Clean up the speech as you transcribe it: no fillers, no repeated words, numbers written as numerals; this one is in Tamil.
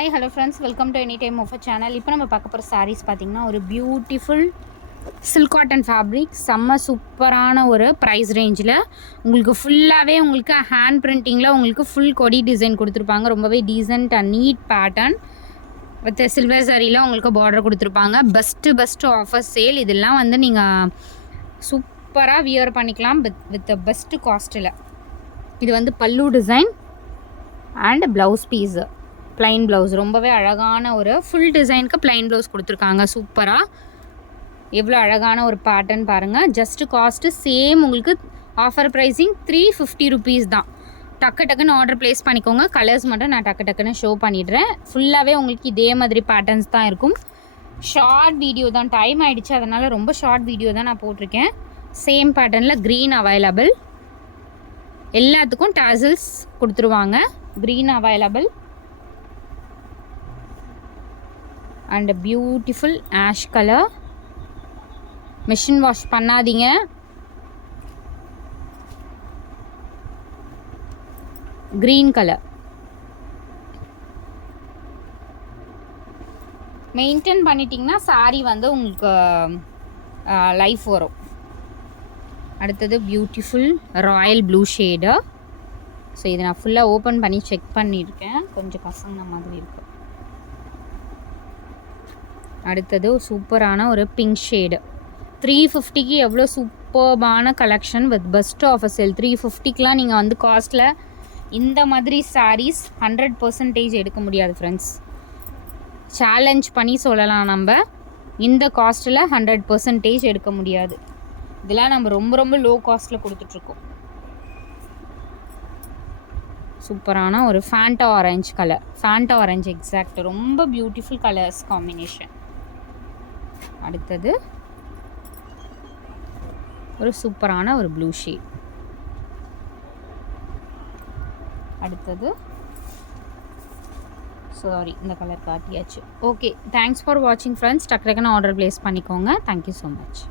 Hi hello friends, welcome to any time offer channel. இப்போ நம்ம பார்க்க போகிற சாரீஸ் பார்த்திங்கன்னா ஒரு பியூட்டிஃபுல் சில்க் காட்டன் ஃபேப்ரிக், செம்ம சூப்பரான ஒரு ப்ரைஸ் ரேஞ்சில் உங்களுக்கு ஃபுல்லாகவே உங்களுக்கு ஹேண்ட் பிரிண்டிங்கில் உங்களுக்கு ஃபுல் கொடி டிசைன் கொடுத்துருப்பாங்க. ரொம்பவே decent and neat pattern with silver சாரியில் உங்களுக்கு பார்டர் கொடுத்துருப்பாங்க. Best offer sale. இதெல்லாம் வந்து நீங்கள் சூப்பராக வியர் பண்ணிக்கலாம் வித் பெஸ்ட்டு காஸ்ட்டில். இது வந்து pallu design and blouse piece, plain blouse. ரொம்பவே அழகான ஒரு ஃபுல் டிசைனுக்கு ப்ளைன் ப்ளவுஸ் கொடுத்துருக்காங்க. சூப்பராக எவ்வளோ அழகான ஒரு பேட்டர்ன் பாருங்கள். ஜஸ்ட்டு காஸ்ட்டு சேம் உங்களுக்கு ஆஃபர் ப்ரைஸிங் 350 ருபீஸ் தான். டக்குன்னு ஆர்டர் ப்ளேஸ் பண்ணிக்கோங்க. கலர்ஸ் மட்டும் நான் டக்குன்னு ஷோ பண்ணிடுறேன். ஃபுல்லாகவே உங்களுக்கு இதே மாதிரி பேட்டர்ன்ஸ் தான் இருக்கும். ஷார்ட் வீடியோ தான், டைம் ஆகிடுச்சு, அதனால் ரொம்ப ஷார்ட் வீடியோ தான் நான் போட்டிருக்கேன். சேம் பேட்டர்னில் க்ரீன் அவைலபிள், எல்லாத்துக்கும் டாசல்ஸ் கொடுத்துருவாங்க. Green available and beautiful ash colour. Machine wash பண்ணாதீங்க. க்ரீன் கலர் மெயின்டைன் பண்ணிட்டீங்கன்னா சாரி வந்து உங்களுக்கு லைஃப் வரும். அடுத்தது beautiful Royal blue shade. So இதை நான் ஃபுல்லாக ஓப்பன் பண்ணி செக் பண்ணியிருக்கேன், கொஞ்சம் கசங்கின மாதிரி இருக்குது. அடுத்தது சூப்பரான ஒரு பிங்க் ஷேடு. 350க்கு எவ்வளோ சூப்பர்பான collection with best offer sale. 350க்கெலாம் நீங்கள் வந்து காஸ்ட்டில் இந்த மாதிரி சாரீஸ் 100% எடுக்க முடியாது ஃப்ரெண்ட்ஸ். சேலஞ்ச் பண்ணி சொல்லலாம், நம்ம இந்த காஸ்ட்டில் 100% எடுக்க முடியாது. இதெல்லாம் நம்ம ரொம்ப லோ காஸ்ட்டில் கொடுத்துட்ருக்கோம். சூப்பரான ஒரு Fanta orange colour, Fanta orange exact, ரொம்ப பியூட்டிஃபுல் கலர்ஸ் காம்பினேஷன். அடுத்தது ஒரு சூப்பரான ஒரு ப்ளூ ஷேட். அடுத்தது சாரி, இந்த கலர் காட்டியாச்சு. ஓகே, தேங்க்ஸ் ஃபார் வாட்சிங் ஃப்ரெண்ட்ஸ். டக்குன்னு ஆர்டர் ப்ளேஸ் பண்ணிக்கோங்க. Thank you so much.